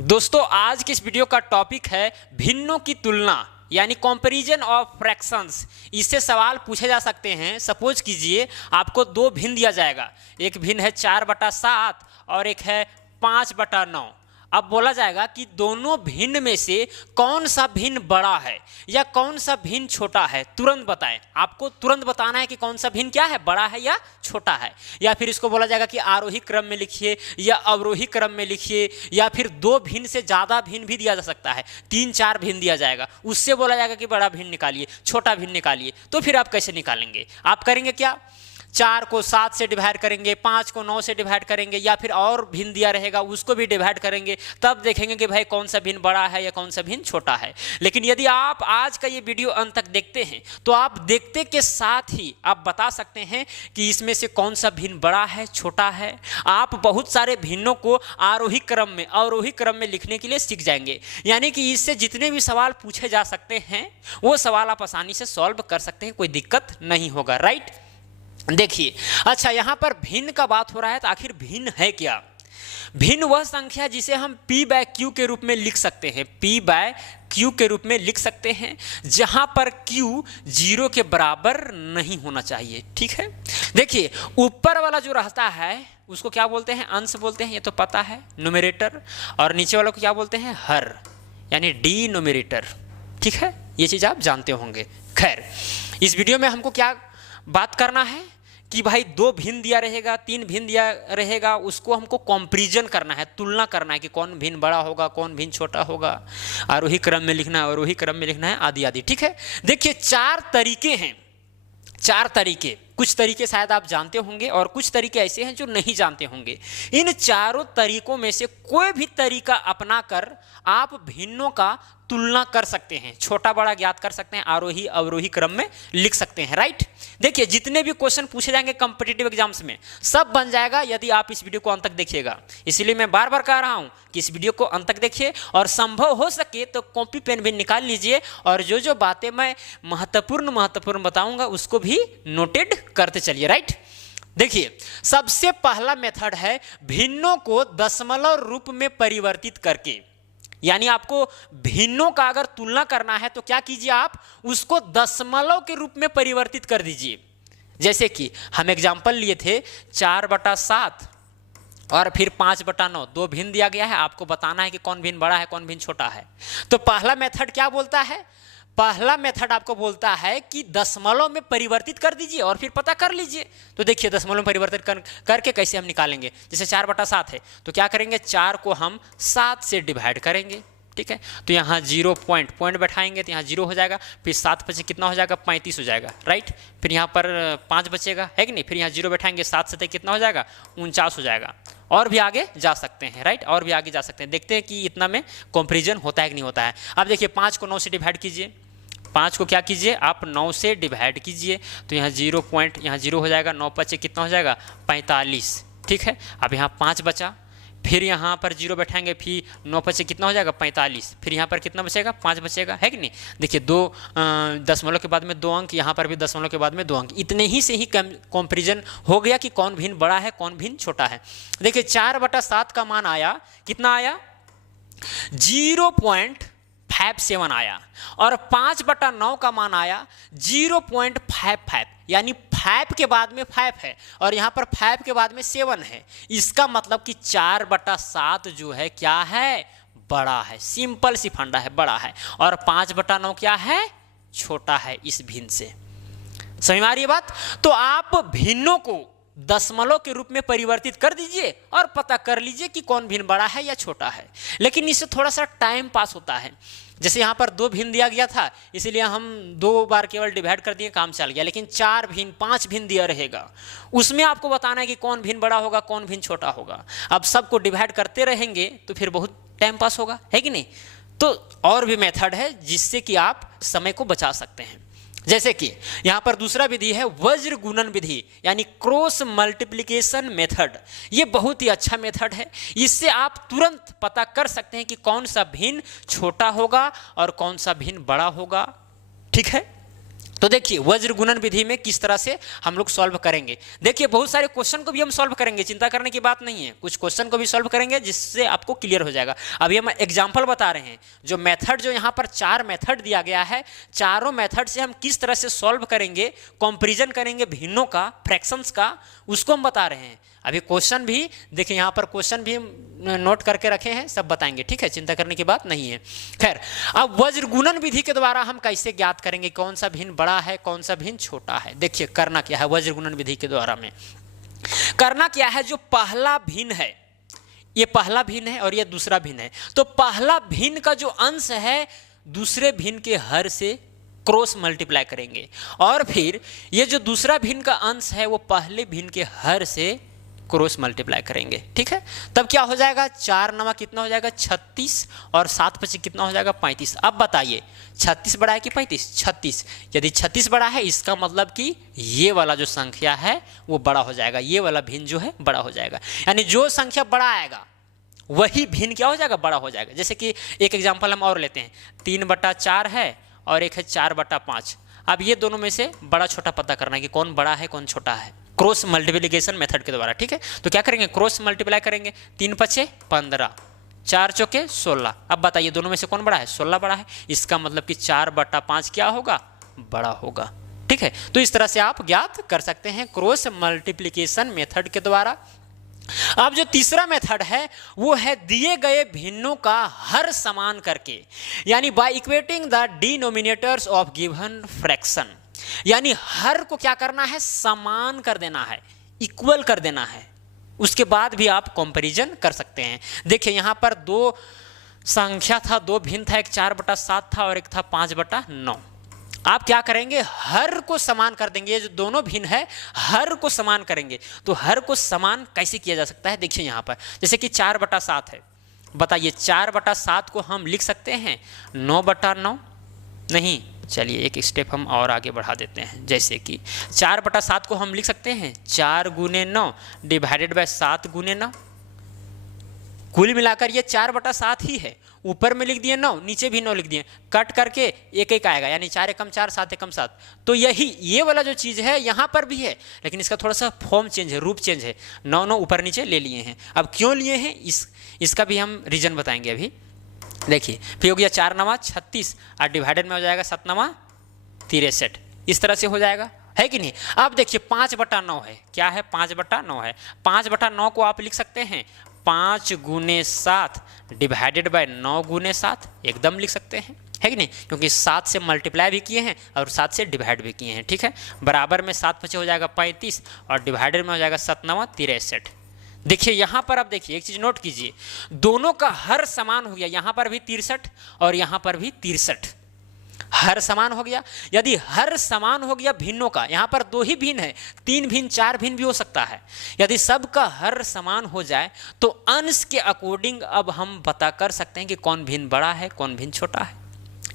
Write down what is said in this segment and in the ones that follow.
दोस्तों आज की इस वीडियो का टॉपिक है भिन्नों की तुलना यानी कंपैरिजन ऑफ फ्रैक्शंस। इससे सवाल पूछे जा सकते हैं। सपोज कीजिए आपको दो भिन्न दिया जाएगा, एक भिन्न है 4/7 और एक है 5/9। अब बोला जाएगा कि दोनों भिन्न में से कौन सा भिन्न बड़ा है या कौन सा भिन्न छोटा है, तुरंत बताएं। आपको तुरंत बताना है कि कौन सा भिन्न क्या है, बड़ा है या छोटा है। या फिर इसको बोला जाएगा कि आरोही क्रम में लिखिए या अवरोही क्रम में लिखिए, या फिर दो भिन्न से ज़्यादा भिन्न भी दिया जा सकता है, 3-4 भिन्न दिया जाएगा, उससे बोला जाएगा कि बड़ा भिन्न निकालिए, छोटा भिन्न निकालिए। तो फिर आप कैसे निकालेंगे? आप करेंगे क्या, 4 को 7 से डिवाइड करेंगे, 5 को 9 से डिवाइड करेंगे, या फिर और भिन्न दिया रहेगा उसको भी डिवाइड करेंगे, तब देखेंगे कि भाई कौन सा भिन्न बड़ा है या कौन सा भिन्न छोटा है। लेकिन यदि आप आज का ये वीडियो अंत तक देखते हैं तो आप देखते के साथ ही आप बता सकते हैं कि इसमें से कौन सा भिन्न बड़ा है, छोटा है। आप बहुत सारे भिन्नों को आरोही क्रम में अवरोही क्रम में लिखने के लिए सीख जाएंगे, यानी कि इससे जितने भी सवाल पूछे जा सकते हैं वो सवाल आप आसानी से सॉल्व कर सकते हैं, कोई दिक्कत नहीं होगा। राइट, देखिए अच्छा यहाँ पर भिन्न का बात हो रहा है, तो आखिर भिन्न है क्या? भिन्न वह संख्या जिसे हम p/q के रूप में लिख सकते हैं, p/q के रूप में लिख सकते हैं, जहां पर q 0 के बराबर नहीं होना चाहिए। ठीक है, देखिए ऊपर वाला जो रहता है उसको क्या बोलते हैं, अंश बोलते हैं, ये तो पता है, न्यूमरेटर। और नीचे वालों को क्या बोलते हैं, हर यानी डिनोमिनेटर। ठीक है, ये चीज़ आप जानते होंगे। खैर, इस वीडियो में हमको क्या बात करना है कि भाई दो भिन्न दिया रहेगा, 3 भिन्न दिया रहेगा, उसको हमको कंपैरिजन करना है, तुलना करना है कि कौन भिन्न बड़ा होगा, कौन भिन्न छोटा होगा, आरोही क्रम में लिखना है, अवरोही क्रम में लिखना है, आदि आदि। ठीक है, देखिए 4 तरीके हैं, 4 तरीके। कुछ तरीके शायद आप जानते होंगे और कुछ तरीके ऐसे हैं जो नहीं जानते होंगे। इन चारों तरीकों में से कोई भी तरीका अपनाकर आप भिन्नों का तुलना कर सकते हैं, छोटा बड़ा ज्ञात कर सकते हैं, आरोही अवरोही क्रम में लिख सकते हैं। राइट, देखिए जितने भी क्वेश्चन पूछे जाएंगे कॉम्पिटिटिव एग्जाम्स में सब बन जाएगा यदि आप इस वीडियो को अंत तक देखिएगा। इसलिए मैं बार बार कह रहा हूं कि इस वीडियो को अंत तक देखिए और संभव हो सके तो कॉपी पेन भी निकाल लीजिए और जो जो बातें मैं महत्वपूर्ण बताऊंगा उसको भी नोटेड करते चलिए। राइट, देखिए सबसे पहला मेथड है भिन्नों को दशमलव रूप में परिवर्तित करके, यानी आपको भिन्नों का अगर तुलना करना है तो क्या कीजिए, आप उसको दशमलव के रूप में परिवर्तित कर दीजिए। जैसे कि हम एग्जाम्पल लिए थे 4/7 और फिर 5/9, दो भिन्न दिया गया है, आपको बताना है कि कौन भिन्न बड़ा है, कौन भिन्न छोटा है। तो पहला मेथड क्या बोलता है, पहला मेथड आपको बोलता है कि दशमलव में परिवर्तित कर दीजिए और फिर पता कर लीजिए। तो देखिए दशमलव में परिवर्तित करके कैसे हम निकालेंगे, जैसे 4/7 है तो क्या करेंगे, 4 को हम 7 से डिवाइड करेंगे। ठीक है, तो यहाँ 0 पॉइंट बैठाएंगे तो यहाँ 0 हो जाएगा, फिर 7 बचे कितना हो जाएगा, 35 हो जाएगा। राइट, फिर यहाँ पर 5 बचेगा, है कि नहीं, फिर यहाँ 0 बैठाएंगे, 7 से कितना हो जाएगा, 49 हो जाएगा। और भी आगे जा सकते हैं। राइट, और भी आगे जा सकते हैं, देखते हैं कि इतना में कंपैरिजन होता है कि नहीं होता है। अब देखिए 5 को 9 से डिवाइड कीजिए, 5 को क्या कीजिए आप 9 से डिवाइड कीजिए, तो यहाँ 0 पॉइंट यहाँ 0 हो जाएगा, 9 बचे कितना हो जाएगा, 45। ठीक है, अब यहाँ 5 बचा, फिर यहाँ पर 0 बैठाएंगे, फिर 9 बचे कितना हो जाएगा, 45, फिर यहाँ पर कितना बचेगा, 5 बचेगा, है कि नहीं। देखिए दो दशमलव के बाद में 2 अंक, यहाँ पर भी दशमलव के बाद में 2 अंक, इतने ही से ही कंपैरिजन हो गया कि कौन भिन्न बड़ा है, कौन भिन्न छोटा है। देखिए 4/7 का मान आया, कितना आया, 0.57 आया, और 5/9 का मान आया 0.55, यानी 5 के बाद में 5 है और यहाँ पर 5 के बाद में 7 है। इसका मतलब कि 4/7 जो है क्या है, बड़ा है। सिंपल सी फंडा है, बड़ा है, और 5/9 क्या है, छोटा है इस भिन्न से। समझ में आ रही है बात? तो आप भिन्नों को दशमलव के रूप में परिवर्तित कर दीजिए और पता कर लीजिए कि कौन भिन्न बड़ा है या छोटा है। लेकिन इससे थोड़ा सा टाइम पास होता है। जैसे यहाँ पर 2 भिन्न दिया गया था, इसीलिए हम 2 बार केवल डिवाइड कर दिए, काम चल गया। लेकिन 4 भिन्न 5 भिन्न दिया रहेगा, उसमें आपको बताना है कि कौन भिन्न बड़ा होगा, कौन भिन्न छोटा होगा। अब सबको डिवाइड करते रहेंगे तो फिर बहुत टाइम पास होगा, है कि नहीं। तो और भी मेथड है जिससे कि आप समय को बचा सकते हैं। जैसे कि यहाँ पर दूसरा विधि है वज्र गुणन विधि, यानी क्रॉस मल्टीप्लिकेशन मेथड। ये बहुत ही अच्छा मेथड है, इससे आप तुरंत पता कर सकते हैं कि कौन सा भिन्न छोटा होगा और कौन सा भिन्न बड़ा होगा। ठीक है, तो देखिए वज्र गुणन विधि में किस तरह से हम लोग सॉल्व करेंगे। देखिए बहुत सारे क्वेश्चन को भी हम सॉल्व करेंगे, चिंता करने की बात नहीं है, कुछ क्वेश्चन को भी सॉल्व करेंगे जिससे आपको क्लियर हो जाएगा। अभी हम एग्जांपल बता रहे हैं, जो मेथड जो यहाँ पर 4 मेथड दिया गया है, चारों मेथड से हम किस तरह से सॉल्व करेंगे, कंपेरिजन करेंगे भिन्नों का, फ्रैक्शंस का, उसको हम बता रहे हैं। अभी क्वेश्चन भी देखिए, यहाँ पर क्वेश्चन भी नोट करके रखे हैं, सब बताएंगे, ठीक है, चिंता करने की बात नहीं है। खैर, अब वज्र गुणन विधि के द्वारा हम कैसे ज्ञात करेंगे कौन सा भिन्न बड़ा है, कौन सा भिन्न छोटा है। देखिए करना क्या है वज्र गुणन विधि के द्वारा में, करना क्या है, जो पहला भिन्न है, ये पहला भिन्न है और ये दूसरा भिन्न है, तो पहला भिन्न का जो अंश है दूसरे भिन्न के हर से क्रॉस मल्टीप्लाई करेंगे, और फिर ये जो दूसरा भिन्न का अंश है वो पहले भिन्न के हर से क्रॉस मल्टीप्लाई करेंगे, ठीक है। तब क्या हो जाएगा, 4 नवा कितना हो जाएगा 36 और 7 पची कितना हो जाएगा 35। अब बताइए 36 बड़ा है कि 35? 36। यदि 36 बड़ा है इसका मतलब कि ये वाला जो संख्या है वो बड़ा हो जाएगा, ये वाला भिन्न जो है बड़ा हो जाएगा, यानी जो संख्या बड़ा आएगा वही भिन्न क्या हो जाएगा, बड़ा हो जाएगा। जैसे कि एक एग्जाम्पल हम और लेते हैं, 3/4 है और एक है 4/5। अब ये दोनों में से बड़ा छोटा पता करना है कि कौन बड़ा है कौन छोटा है, क्रॉस मल्टीप्लिकेशन मेथड के द्वारा, ठीक है। तो क्या करेंगे, क्रॉस मल्टीप्लाई करेंगे, 3 पचे 15, 4 चौके 16। अब बताइए दोनों में से कौन बड़ा है, 16 बड़ा है, इसका मतलब कि 4/5 क्या होगा, बड़ा होगा, ठीक है। तो इस तरह से आप ज्ञात कर सकते हैं क्रॉस मल्टीप्लिकेशन मेथड के द्वारा। अब जो तीसरा मेथड है वो है दिए गए भिन्नों का हर समान करके, यानी by equating the denominators of given fraction, यानी हर को क्या करना है, समान कर देना है, इक्वल कर देना है, उसके बाद भी आप कंपैरिजन कर सकते हैं। देखिए यहाँ पर 2 संख्या था, 2 भिन्न था, एक 4/7 था और एक था 5/9। आप क्या करेंगे, हर को समान कर देंगे, ये जो दोनों भिन्न है हर को समान करेंगे। तो हर को समान कैसे किया जा सकता है, देखिए यहाँ पर जैसे कि 4/7 है, बताइए 4/7 को हम लिख सकते हैं 9/9? नहीं, चलिए एक स्टेप हम और आगे बढ़ा देते हैं, जैसे कि 4/7 को हम लिख सकते हैं 4 × 9 डिवाइडेड बाय 7 × 9। कुल मिलाकर ये 4/7 ही है, ऊपर में लिख दिए 9, नीचे भी 9 लिख दिए, कट करके एक एक आएगा, यानी 4 एकम 4, 7 एकम 7। तो यही ये वाला जो चीज़ है यहाँ पर भी है, लेकिन इसका थोड़ा सा फॉर्म चेंज है, रूप चेंज है, 9 ऊपर नीचे ले लिए हैं। अब क्यों लिए हैं इसका भी हम रीजन बताएंगे अभी। देखिए फिर हो गया 4 नवा 36 और डिवाइडेड में हो जाएगा 7 नवा 63, इस तरह से हो जाएगा, है कि नहीं। अब देखिए 5/9 है, क्या है 5/9 है, 5/9 को आप लिख सकते हैं 5 × 7 डिवाइडेड बाय 9 × 7, एकदम लिख सकते हैं, है कि नहीं, क्योंकि 7 से मल्टीप्लाई भी किए हैं और 7 से डिवाइड भी किए हैं, ठीक है। बराबर में 7 पचे हो जाएगा 35 और डिवाइडेड में हो जाएगा 7 9 63। देखिए यहाँ पर आप देखिए एक चीज़ नोट कीजिए, दोनों का हर समान हो गया, यहाँ पर भी 63 और यहाँ पर भी 63, हर समान हो गया। यदि हर समान हो गया भिन्नों का, यहाँ पर 2 ही भिन्न है, 3 भिन्न 4 भिन्न भी हो सकता है, यदि सबका हर समान हो जाए तो अंश के अकॉर्डिंग अब हम पता कर सकते हैं कि कौन भिन्न बड़ा है कौन भिन्न छोटा है,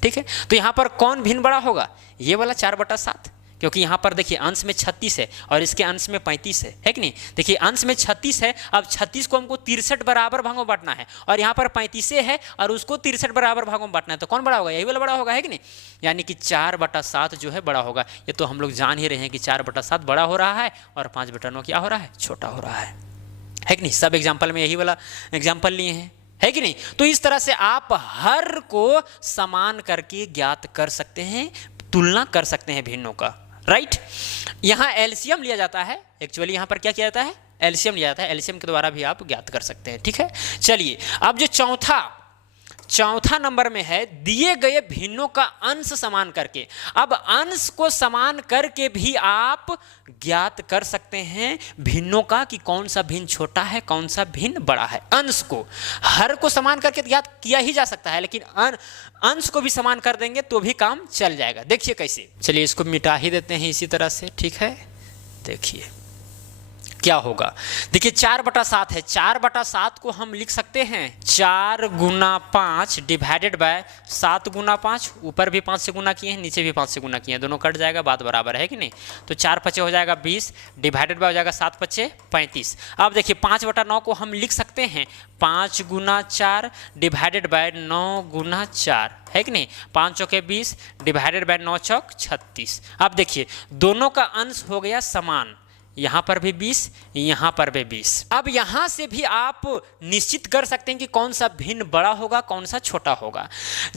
ठीक है। तो यहाँ पर कौन भिन्न बड़ा होगा, ये वाला 4/7, क्योंकि यहाँ पर देखिए अंश में 36 है और इसके अंश में 35 है कि नहीं। देखिए अंश में 36 है, अब 36 को हमको 63 बराबर भागों में बांटना है, और यहाँ पर 35 है और उसको 63 बराबर भागों में बांटना है, तो कौन बड़ा होगा, यही वाला बड़ा होगा, है कि नहीं। यानी कि 4/7 जो है बड़ा होगा। ये तो हम लोग जान ही रहे हैं कि 4/7 बड़ा हो रहा है और 5/9 क्या हो रहा है, छोटा हो रहा है कि नहीं। सब एग्जाम्पल में यही वाला एग्जाम्पल लिए हैं, है कि नहीं। तो इस तरह से आप हर को समान करके ज्ञात कर सकते हैं, तुलना कर सकते हैं भिन्नों का, राइट। यहाँ एलसीएम लिया जाता है, एक्चुअली यहाँ पर क्या किया जाता है, एलसीएम लिया जाता है, एलसीएम के द्वारा भी आप ज्ञात कर सकते हैं, ठीक है। चलिए अब जो चौथा नंबर में है दिए गए भिन्नों का अंश समान करके। अब अंश को समान करके भी आप ज्ञात कर सकते हैं भिन्नों का कि कौन सा भिन्न छोटा है कौन सा भिन्न बड़ा है। अंश को हर को समान करके ज्ञात किया ही जा सकता है, लेकिन अंश को भी समान कर देंगे तो भी काम चल जाएगा। देखिए कैसे, चलिए इसको मिटा ही देते हैं इसी तरह से, ठीक है। देखिए क्या होगा? देखिए 4/7 है, 4/7 को हम लिख सकते हैं 4 गुना 5 डिवाइडेड बाय 7 गुना 5, ऊपर भी 5 से गुना किए हैं, नीचे भी 5 से गुना किए हैं, दोनों कट जाएगा, बात बराबर है कि नहीं? तो 4×5 हो जाएगा 20 डिवाइडेड बाय हो जाएगा 7×5 35। अब देखिए 5/9 को हम लिख सकते हैं 5 गुना 4 डिवाइडेड बाय 9 गुना 4, है कि नहीं? 5 चौके 20 डिवाइडेड बाय 9 चौक 36। अब देखिए दोनों का अंश हो गया समान, यहाँ पर भी 20, यहाँ पर भी 20। अब यहाँ से भी आप निश्चित कर सकते हैं कि कौन सा भिन्न बड़ा होगा, कौन सा छोटा होगा।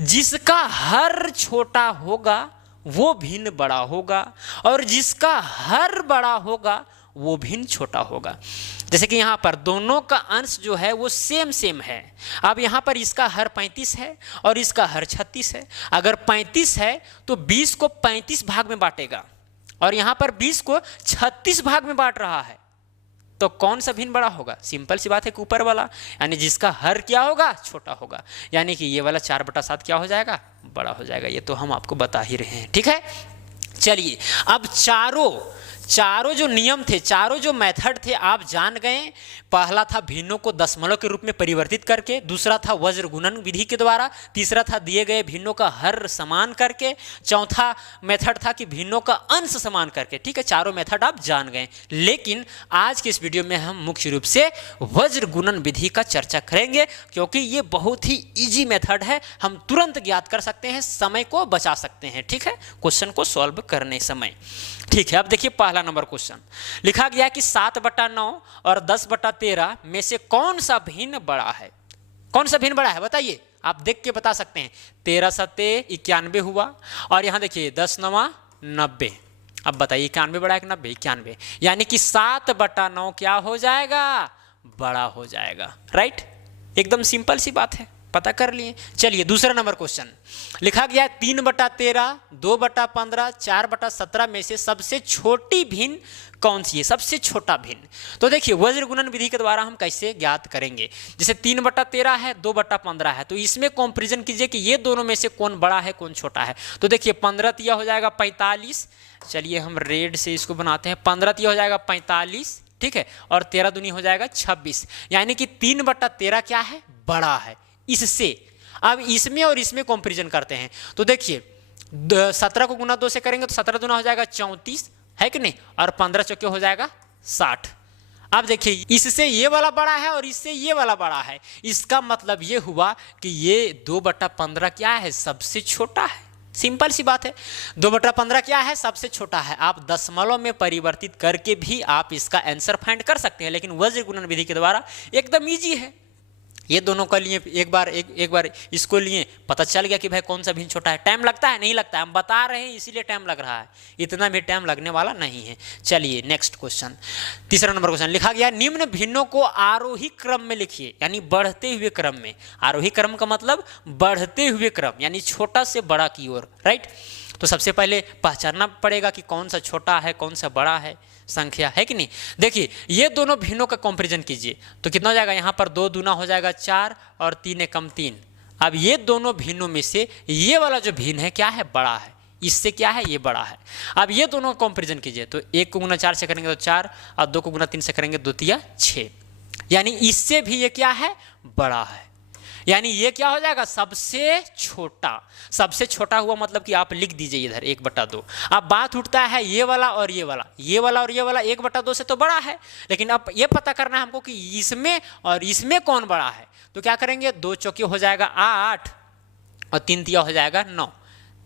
जिसका हर छोटा होगा वो भिन्न बड़ा होगा, और जिसका हर बड़ा होगा वो भिन्न छोटा होगा। जैसे कि यहाँ पर दोनों का अंश जो है वो सेम सेम है। अब यहाँ पर इसका हर 35 है और इसका हर 36 है। अगर 35 है तो 20 को 35 भाग में बांटेगा, और यहाँ पर 20 को 36 भाग में बांट रहा है, तो कौन सा भिन्न बड़ा होगा? सिंपल सी बात है कि ऊपर वाला, यानी जिसका हर क्या होगा? छोटा होगा, यानी कि ये वाला 4/7 क्या हो जाएगा? बड़ा हो जाएगा। ये तो हम आपको बता ही रहे हैं, ठीक है। चलिए अब चारों जो नियम थे, चारों जो मेथड थे आप जान गए। पहला था भिन्नों को दशमलव के रूप में परिवर्तित करके, दूसरा था वज्र गुणन विधि के द्वारा, तीसरा था दिए गए भिन्नों का हर समान करके, चौथा मेथड था कि भिन्नों का अंश समान करके। ठीक है, चारों मेथड आप जान गए। लेकिन आज के इस वीडियो में हम मुख्य रूप से वज्र गुणन विधि का चर्चा करेंगे, क्योंकि ये बहुत ही ईजी मेथड है, हम तुरंत ज्ञात कर सकते हैं, समय को बचा सकते हैं। ठीक है, क्वेश्चन को सॉल्व करने समय। ठीक है, अब देखिए पहला नंबर क्वेश्चन लिखा गया कि 7/9 और 10/13 में से कौन सा भिन्न बड़ा है? कौन सा भिन्न बड़ा है बताइए, आप देख के बता सकते हैं। 13×7 91 हुआ, और यहां देखिए 10×9 90। अब बताइए 91 बड़ा है कि 90? 91, यानी कि 7/9 क्या हो जाएगा? बड़ा हो जाएगा। राइट, एकदम सिंपल सी बात है, पता कर लिए। चलिए दूसरा नंबर क्वेश्चन लिखा गया 3/13, 2/15, 4/17 में से सबसे छोटी भिन्न कौन सी है? सबसे छोटा भिन्न। तो देखिए वज्र गुणन विधि के द्वारा हम कैसे ज्ञात करेंगे। जैसे 3/13 है, 2/15 है, तो इसमें कंपैरिजन कीजिए कि ये दोनों में से कौन बड़ा है कौन छोटा है। तो देखिए 15 हो जाएगा 45। चलिए हम रेड से इसको बनाते हैं। 15 हो जाएगा 45, ठीक है, और 13 दूनी हो जाएगा 26, यानी कि 3/13 क्या है? बड़ा है इससे। अब इसमें और इसमें कंपैरिजन करते हैं, तो देखिए 17 को गुना 2 से करेंगे तो 17 दूना हो जाएगा 34, है कि नहीं, और 15 चौके हो जाएगा 60। अब देखिए इससे ये वाला बड़ा है और इससे ये वाला बड़ा है, इसका मतलब ये हुआ कि ये 2/15 क्या है? सबसे छोटा है। सिंपल सी बात है, 2/15 क्या है? सबसे छोटा है। आप दशमलव में परिवर्तित करके भी आप इसका आंसर फाइंड कर सकते हैं, लेकिन वज्र गुणन विधि के द्वारा एकदम ईजी है। ये दोनों का लिए एक बार इसको लिए पता चल गया कि भाई कौन सा भिन्न छोटा है। टाइम लगता है? नहीं लगता है, हम बता रहे हैं इसीलिए टाइम लग रहा है, इतना भी टाइम लगने वाला नहीं है। चलिए नेक्स्ट क्वेश्चन, तीसरा नंबर क्वेश्चन लिखा गया निम्न भिन्नों को आरोही क्रम में लिखिए, यानी बढ़ते हुए क्रम में। आरोही क्रम का मतलब बढ़ते हुए क्रम, यानी छोटा से बड़ा की ओर। राइट, तो सबसे पहले पहचानना पड़ेगा कि कौन सा छोटा है कौन सा बड़ा है संख्या, है कि नहीं। देखिए ये दोनों भिन्नों का कंपैरिजन कीजिए तो कितना हो जाएगा? यहाँ पर 2 दूना हो जाएगा 4 और 3 एकम 3। अब ये दोनों भिन्नों में से ये वाला जो भिन्न है क्या है? बड़ा है। इससे क्या है? ये बड़ा है। अब ये दोनों का कंपैरिजन कीजिए तो 1 को गुना 4 से करेंगे तो 4, और 2 को गुना 3 से करेंगे 2 तिया 6, यानी इससे भी ये क्या है? बड़ा है। यानी ये क्या हो जाएगा? सबसे छोटा। सबसे छोटा हुआ मतलब कि आप लिख दीजिए इधर 1/2। अब बात उठता है ये वाला और ये वाला, ये वाला और ये वाला 1/2 से तो बड़ा है, लेकिन अब ये पता करना है हमको कि इसमें और इसमें कौन बड़ा है। तो क्या करेंगे? 2 चौके हो जाएगा 8 और 3 तिया हो जाएगा 9,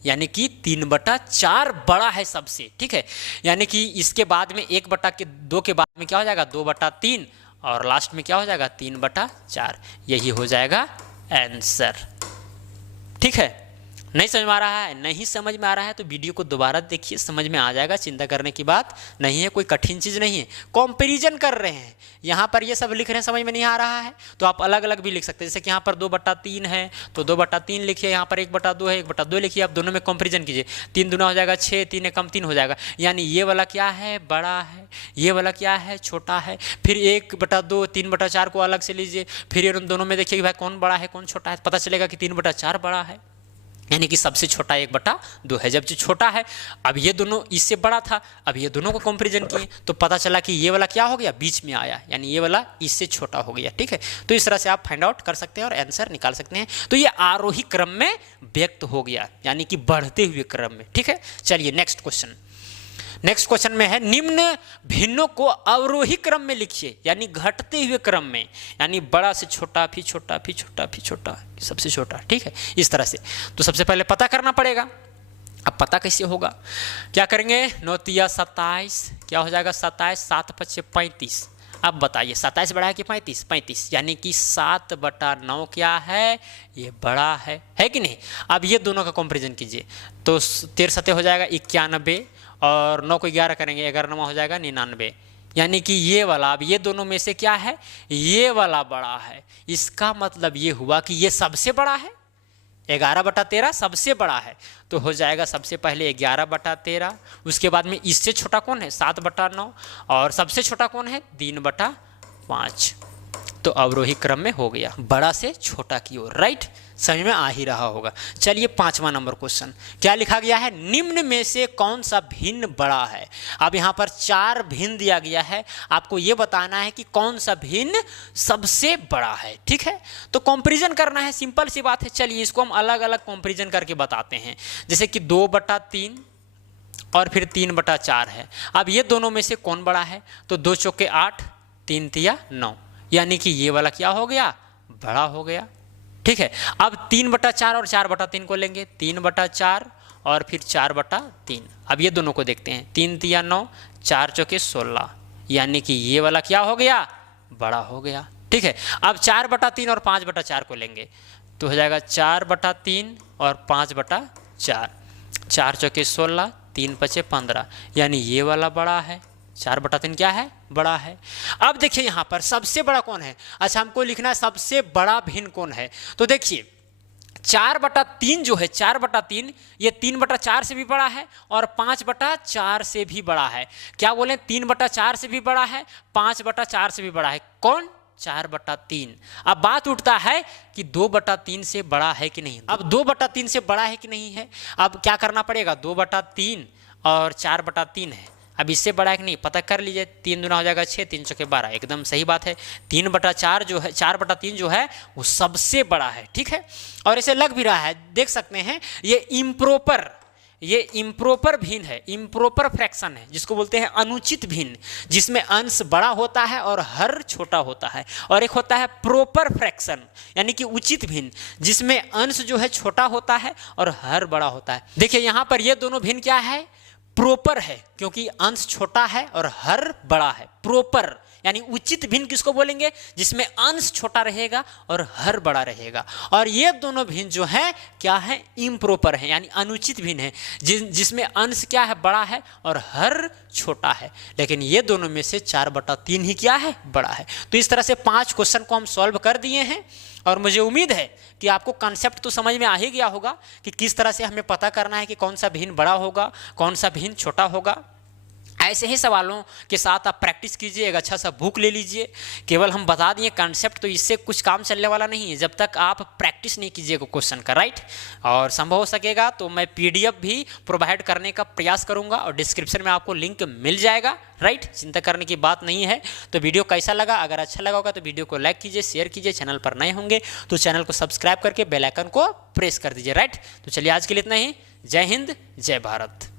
यानी कि 3/4 बड़ा है सबसे। ठीक है, यानी कि इसके बाद में 1/2 के बाद में क्या हो जाएगा? 2/3, और लास्ट में क्या हो जाएगा? 3/4। यही हो जाएगा आंसर। ठीक है, नहीं समझ में आ रहा है? नहीं समझ में आ रहा है तो वीडियो को दोबारा देखिए, समझ में आ जाएगा, चिंता करने की बात नहीं है, कोई कठिन चीज़ नहीं है। कंपैरिजन कर रहे हैं, यहाँ पर ये सब लिख रहे हैं, समझ में नहीं आ रहा है तो आप अलग अलग भी लिख सकते हैं। जैसे कि यहाँ पर 2/3 है तो 2/3 लिखिए, यहाँ पर 1/2 है 1/2 लिखिए, आप दोनों में कंपैरिजन कीजिए। 3 दूना हो जाएगा 6, 3 एकम 3 हो जाएगा, यानी ये वाला क्या है? बड़ा है, ये वाला क्या है? छोटा है। फिर 1/2 3/4 को अलग से लीजिए, फिर उन दोनों में देखिए कि भाई कौन बड़ा है कौन छोटा है, पता चलेगा कि 3/4 बड़ा है। यानी कि सबसे छोटा 1/2 है। जब जो छोटा है, अब ये दोनों इससे बड़ा था, अब ये दोनों को कंपैरिजन किए तो पता चला कि ये वाला क्या हो गया, बीच में आया, यानी ये वाला इससे छोटा हो गया। ठीक है, तो इस तरह से आप फाइंड आउट कर सकते हैं और आंसर निकाल सकते हैं। तो ये आरोही क्रम में व्यक्त हो गया, यानी कि बढ़ते हुए क्रम में। ठीक है, चलिए नेक्स्ट क्वेश्चन। नेक्स्ट क्वेश्चन में है निम्न भिन्नों को अवरोही क्रम में लिखिए, यानी घटते हुए क्रम में, यानी बड़ा से छोटा, फिर छोटा, फिर छोटा, फिर छोटा, सबसे छोटा। ठीक है, इस तरह से। तो सबसे पहले पता करना पड़ेगा। अब पता कैसे होगा, क्या करेंगे, 9 तिया 27, क्या हो जाएगा 27, 7 पचे 35। अब बताइए 27 बड़ा है कि 35? 35, यानी कि 7/9 क्या है, ये बड़ा है कि नहीं। अब ये दोनों का कंपैरिजन कीजिए तो 13 सते हो जाएगा 91, और 9 को 11 करेंगे, 11 हो जाएगा 99, यानी कि ये वाला, अब ये दोनों में से क्या है, ये वाला बड़ा है। इसका मतलब ये हुआ कि ये सबसे बड़ा है, 11/13 सबसे बड़ा है। तो हो जाएगा सबसे पहले 11/13, उसके बाद में इससे छोटा कौन है, 7/9, और सबसे छोटा कौन है, 3/5। तो अवरोही क्रम में हो गया, बड़ा से छोटा की ओर। राइट, समझ में आ ही रहा होगा। चलिए 5वां नंबर क्वेश्चन, क्या लिखा गया है, निम्न में से कौन सा भिन्न बड़ा है। अब यहाँ पर 4 भिन्न दिया गया है, आपको ये बताना है कि कौन सा भिन्न सबसे बड़ा है। ठीक है, तो कंपैरिजन करना है, सिंपल सी बात है। चलिए इसको हम अलग अलग कंपैरिजन करके बताते हैं, जैसे कि 2/3 और फिर 3/4 है। अब ये दोनों में से कौन बड़ा है, तो 2 चौके 8, 3 तिया 9, यानी कि ये वाला क्या हो गया, बड़ा हो गया। ठीक है, अब 3/4 और 4/3 को लेंगे, 3/4 और फिर 4/3। अब ये दोनों को देखते हैं, 3 तिया 9, 4 चौके 16, यानी कि ये वाला क्या हो गया, बड़ा हो गया। ठीक है, अब 4/3 और 5/4 को लेंगे तो हो जाएगा 4/3 और 5/4, 4 चौके 16, 3 पचे 15, यानी ये वाला बड़ा है, 4/3 क्या है, बड़ा है। अब देखिए यहाँ पर सबसे बड़ा कौन है, अच्छा हमको लिखना है सबसे बड़ा भिन्न कौन है। तो देखिए 4/3 जो है, 4/3 ये 3/4 से भी बड़ा है और 5/4 से भी बड़ा है। क्या बोले, 3/4 से भी बड़ा है, 5/4 से भी बड़ा है। कौन, 4/3। अब बात उठता है कि 2/3 से बड़ा है कि नहीं। अब 2/3 से बड़ा है कि नहीं है, अब क्या करना पड़ेगा, 2/3 और 4/3 है, अब इससे बड़ा है कि नहीं पता कर लीजिए। 3 दूना हो जाएगा 6, 3 चौके 12, एकदम सही बात है। 3/4 जो है, 4/3 जो है वो सबसे बड़ा है। ठीक है, और इसे लग भी रहा है, देख सकते हैं ये इम्प्रॉपर भिन्न है, इम्प्रॉपर फ्रैक्शन है, जिसको बोलते हैं अनुचित भिन्न, जिसमें अंश बड़ा होता है और हर छोटा होता है। और एक होता है प्रॉपर फ्रैक्शन, यानी कि उचित भिन्न, जिसमें अंश जो है छोटा होता है और हर बड़ा होता है। देखिए यहाँ पर ये दोनों भिन्न क्या है, प्रॉपर है, क्योंकि अंश छोटा है और हर बड़ा है। प्रॉपर यानी उचित भिन्न किसको बोलेंगे, जिसमें अंश छोटा रहेगा और हर बड़ा रहेगा। और ये दोनों भिन्न जो है क्या है, इम्प्रॉपर है, यानी अनुचित भिन्न है, जिसमें अंश क्या है, बड़ा है और हर छोटा है। लेकिन ये दोनों में से 4/3 ही क्या है, बड़ा है। तो इस तरह से 5 क्वेश्चन को हम सॉल्व कर दिए हैं, और मुझे उम्मीद है कि आपको कॉन्सेप्ट तो समझ में आ ही गया होगा कि किस तरह से हमें पता करना है कि कौन सा भिन्न बड़ा होगा, कौन सा भिन्न छोटा होगा। ऐसे ही सवालों के साथ आप प्रैक्टिस कीजिए, एक अच्छा सा बुक ले लीजिए। केवल हम बता दिए कॉन्सेप्ट, तो इससे कुछ काम चलने वाला नहीं है जब तक आप प्रैक्टिस नहीं कीजिएगा क्वेश्चन का। राइट, और संभव हो सकेगा तो मैं PDF भी प्रोवाइड करने का प्रयास करूंगा, और डिस्क्रिप्शन में आपको लिंक मिल जाएगा। राइट, चिंता करने की बात नहीं है। तो वीडियो कैसा लगा, अगर अच्छा लगा होगा तो वीडियो को लाइक कीजिए, शेयर कीजिए। चैनल पर नए होंगे तो चैनल को सब्सक्राइब करके बेल आइकन को प्रेस कर दीजिए। राइट, तो चलिए आज के लिए इतना ही। जय हिंद, जय भारत।